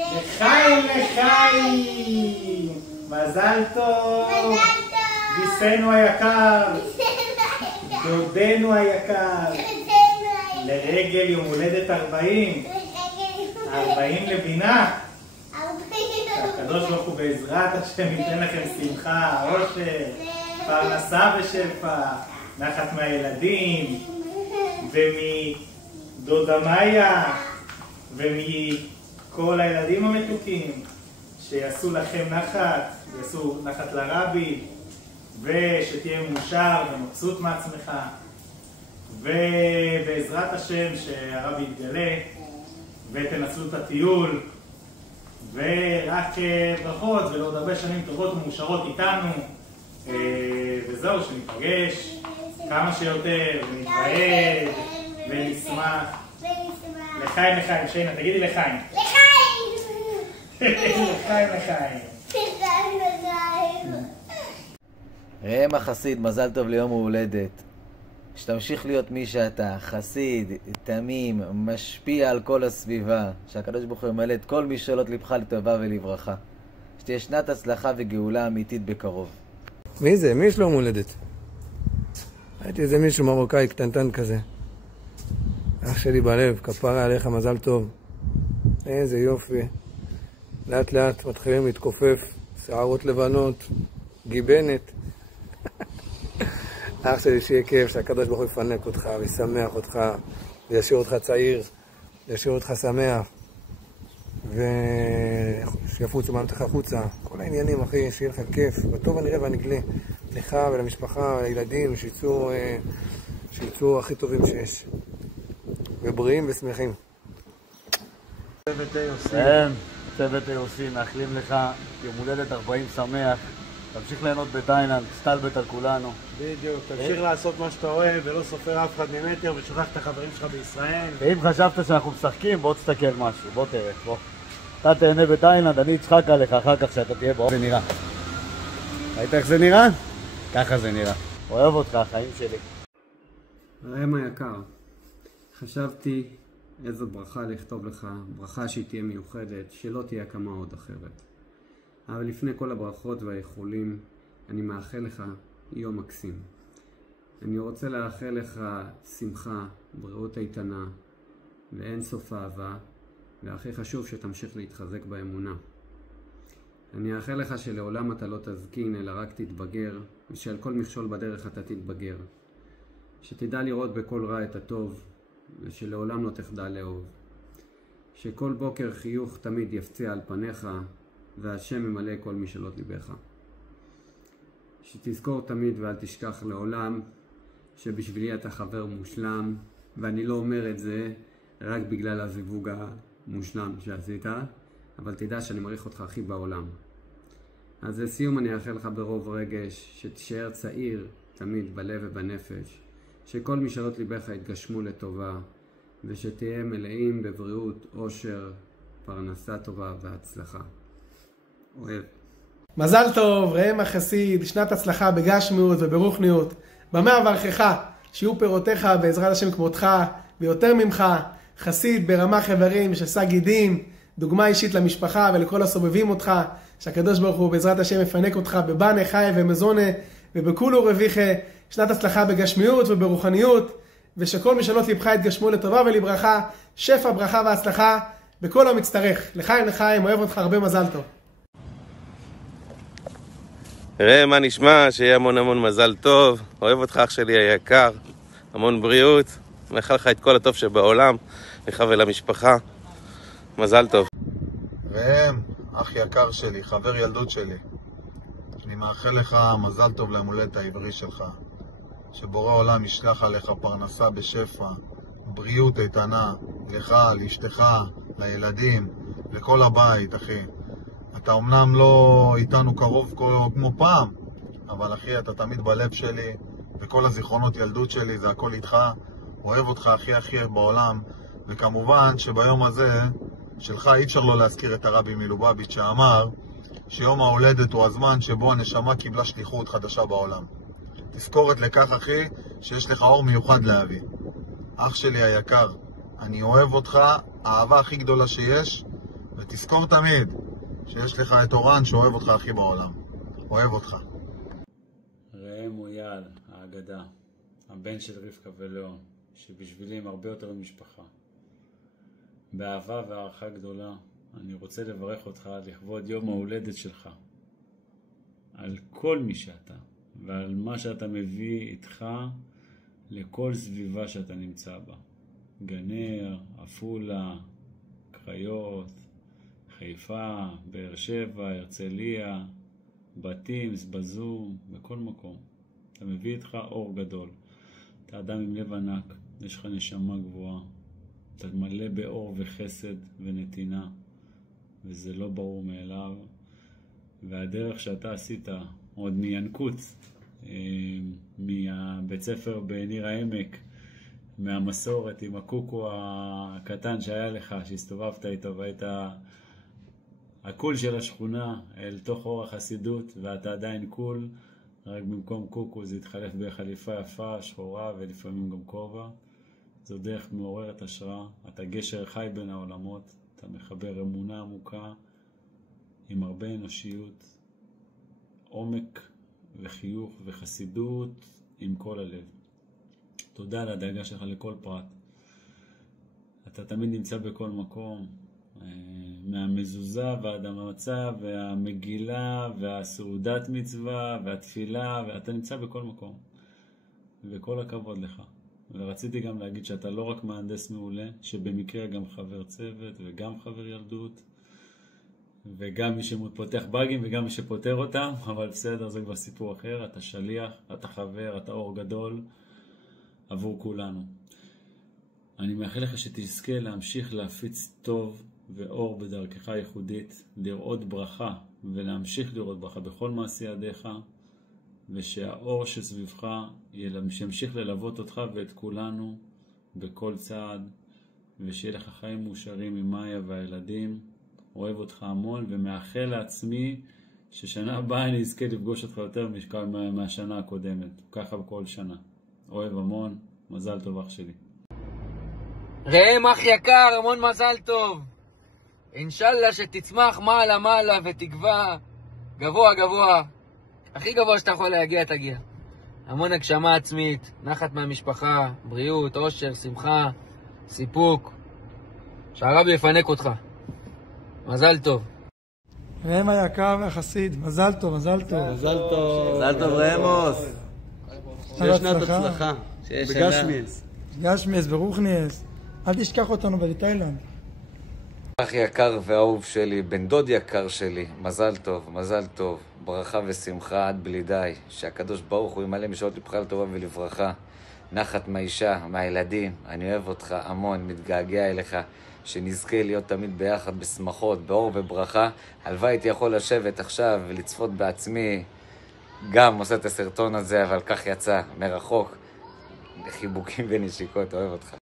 לחיים לחיים! מזל טוב! גיסנו היקר! דודנו היקר! לרגל יום הולדת 40! 40 לבינה! הקדוש ברוך הוא בעזרת השם ייתן לכם שמחה, עושר, פרנסה בשפע, נחת מהילדים, ומדודה מאיה, ומכל הילדים המתוקים, שיעשו לכם נחת, יעשו נחת לרבי, ושתהיה מאושר ומבסוט מעצמך, ובעזרת השם שהרבי יתגלה, ותנסו את הטיול, ורק ברכות ולעוד הרבה שנים טובות ומאושרות איתנו, וזהו, שניפגש כמה שיותר ונתראה ונשמח. לחיים לחיים, שיינה, תגידי לחיים. לחיים! לחיים לחיים. ראם החסיד, מזל טוב ליום ההולדת. שתמשיך להיות מי שאתה, חסיד, תמים, משפיע על כל הסביבה, שהקדוש ברוך הוא ימלא את כל משאלות לבך לטובה ולברכה. שתהיה שנת הצלחה וגאולה אמיתית בקרוב. מי זה? מי יש לו יום הולדת? הייתי איזה מישהו מרוקאי קטנטן כזה. אח שלי בלב, כפרה עליך, מזל טוב. איזה יופי. לאט לאט מתחילים להתכופף, שערות לבנות, גיבנת. אח שלי, שיהיה כיף, שהקדוש ברוך הוא יפנק אותך וישמח אותך, וישאיר אותך צעיר, וישאיר אותך שמח, ושיפוצו מעמתך החוצה. כל העניינים, אחי, שיהיה לך כיף, בטוב הנראה והנגלה, לך ולמשפחה ולילדים, שיצאו הכי טובים שיש, ובריאים ושמחים. צוות AOC. צוות AOC, מאחלים לך יום הולדת 40 שמח. תמשיך ליהנות בתאילנד, תסתלבט על כולנו. בדיוק, תמשיך לעשות מה שאתה אוהב ולא סופר אף אחד ממטר ושוכח את החברים שלך בישראל. ואם חשבת שאנחנו משחקים, בוא תסתכל משהו, בוא תראה, בוא. אתה תהנה בתאילנד, אני אצחק עליך אחר כך שאתה תהיה בו. זה נראה. ראית איך זה נראה? ככה זה נראה. אוהב אותך, החיים שלי. ראם היקר, חשבתי איזו ברכה לכתוב לך, ברכה שהיא תהיה מיוחדת, שלא תהיה כמה עוד אחרת. אבל לפני כל הברכות והאיחולים, אני מאחל לך יום מקסים. אני רוצה לאחל לך שמחה, בריאות איתנה, ואין סוף אהבה, והכי חשוב שתמשיך להתחזק באמונה. אני אאחל לך שלעולם אתה לא תזקין, אלא רק תתבגר, ושעל כל מכשול בדרך אתה תתבגר. שתדע לראות בכל רע את הטוב, ושלעולם לא תחדל לאהוב. שכל בוקר חיוך תמיד יפציע על פניך, והשם ממלא כל משאלות ליבך. שתזכור תמיד ואל תשכח לעולם שבשבילי אתה חבר מושלם, ואני לא אומר את זה רק בגלל הזיווג המושלם שעשית, אבל תדע שאני מעריך אותך הכי בעולם. אז לסיום אני אאחל לך ברוב רגש שתישאר צעיר תמיד בלב ובנפש, שכל משאלות ליבך יתגשמו לטובה, ושתהיה מלאים בבריאות, עושר, פרנסה טובה והצלחה. אוהב. מזל טוב, ראם החסיד, שנת הצלחה בגשמיות וברוחניות. במה אברכך, שיהיו פירותיך בעזרת השם כמותך, ויותר ממך, חסיד ברמה חברים, ששא גידים, דוגמה אישית למשפחה ולכל הסובבים אותך, שהקדוש ברוך הוא בעזרת השם יפנק אותך בבנה חי ומזונה, ובכולו רוויחה, שנת הצלחה בגשמיות וברוחניות, ושכל משאלות לבך יתגשמו לטובה ולברכה, שפע, ברכה והצלחה, בכל המצטרך. לחיים לחיים, אוהב אותך הרבה, מזל טוב. ראה מה נשמע, שיהיה המון המון מזל טוב, אוהב אותך אח שלי היקר, המון בריאות, מאחל לך את כל הטוב שבעולם, לך ולמשפחה, מזל טוב. ראם, אח יקר שלי, חבר ילדות שלי, אני מאחל לך מזל טוב ליום הולדת העברי שלך, שבורא עולם ישלח עליך פרנסה בשפע, בריאות איתנה, לך, לאשתך, לילדים, לכל הבית, אחי. אתה אמנם לא איתנו קרוב כמו פעם, אבל אחי, אתה תמיד בלב שלי, וכל הזיכרונות ילדות שלי, זה הכל איתך. אוהב אותך הכי הכי בעולם, וכמובן שביום הזה שלך אי אפשר לא להזכיר את הרבי מלובביץ' שאמר שיום ההולדת הוא הזמן שבו הנשמה קיבלה שליחות חדשה בעולם. תזכורת לכך אחי, שיש לך אור מיוחד להביא. אח שלי היקר, אני אוהב אותך, האהבה הכי גדולה שיש, ותזכור תמיד שיש לך את אורן שאוהב אותך הכי בעולם. אוהב אותך. ראם מויאל, האגדה, הבן של רבקה ולאון, שבשבילי הם הרבה יותר ממשפחה. באהבה והערכה גדולה, אני רוצה לברך אותך לכבוד יום ההולדת שלך. על כל מי שאתה, ועל מה שאתה מביא איתך לכל סביבה שאתה נמצא בה. גנר, עפולה, קריות, חיפה, באר שבע, הרצליה, בתים, זבזום, בכל מקום. אתה מביא איתך אור גדול. אתה אדם עם לב ענק, יש לך נשמה גבוהה. אתה מלא באור וחסד ונתינה, וזה לא ברור מאליו. והדרך שאתה עשית, עוד מינקוץ, מהבית ספר בניר העמק, מהמסורת עם הקוקו הקטן שהיה לך, שהסתובבת איתו והיית הקול של השכונה אל תוך אור החסידות, ואתה עדיין קול, רק במקום קוקו זה התחלף בחליפה יפה, שחורה ולפעמים גם כובע. זו דרך מעוררת השראה, אתה גשר חי בין העולמות, אתה מחבר אמונה עמוקה עם הרבה אנושיות, עומק וחיוך וחסידות עם כל הלב. תודה על הדאגה שלך לכל פרט. אתה תמיד נמצא בכל מקום, מהמזוזה ועד המצה והמגילה והסעודת מצווה והתפילה, ואתה נמצא בכל מקום. וכל הכבוד לך. ורציתי גם להגיד שאתה לא רק מהנדס מעולה, שבמקרה גם חבר צוות וגם חבר ילדות, וגם מי שפותח באגים וגם מי שפותר אותם, אבל בסדר, זה כבר סיפור אחר. אתה שליח, אתה חבר, אתה אור גדול עבור כולנו. אני מאחל לך שתזכה להמשיך להפיץ טוב ואור בדרכך ייחודית, לראות ברכה ולהמשיך לראות ברכה בכל מעשי ידיך, ושהאור שסביבך ימשיך ללוות אותך ואת כולנו בכל צעד, ושיהיה לך חיים מאושרים עם מאיה והילדים. אוהב אותך המון ומאחל לעצמי ששנה הבאה אני אזכה לפגוש אותך יותר מהשנה הקודמת, ככה בכל שנה. אוהב המון, מזל טוב אח שלי. ראם אח יקר, המון מזל טוב. אינשאללה שתצמח מעלה מעלה ותקווה גבוה גבוה. הכי גבוה שאתה יכול להגיע תגיע. המון הגשמה עצמית, נחת מהמשפחה, בריאות, אושר, שמחה, סיפוק. שהרבי יפנק אותך. מזל טוב. ראם היקר והחסיד, מזל טוב, מזל טוב. מזל טוב. מזל טוב רמוס. שיש שנת הצלחה. בגשמיאס. גשמיאס, ברוכניאס. אל תשכח אותנו בתאילנד. אח יקר ואהוב שלי, בן דוד יקר שלי, מזל טוב, מזל טוב. ברכה ושמחה עד בלי די. שהקדוש ברוך הוא ימלא משעות לבך לטובה ולברכה. נחת מהאישה, מהילדים. אני אוהב אותך המון, מתגעגע אליך. שנזכה להיות תמיד ביחד בשמחות, באור וברכה. הלוואי הייתי יכול לשבת עכשיו ולצפות בעצמי, גם עושה את הסרטון הזה, אבל כך יצא, מרחוק. חיבוקים ונשיקות, אוהב אותך.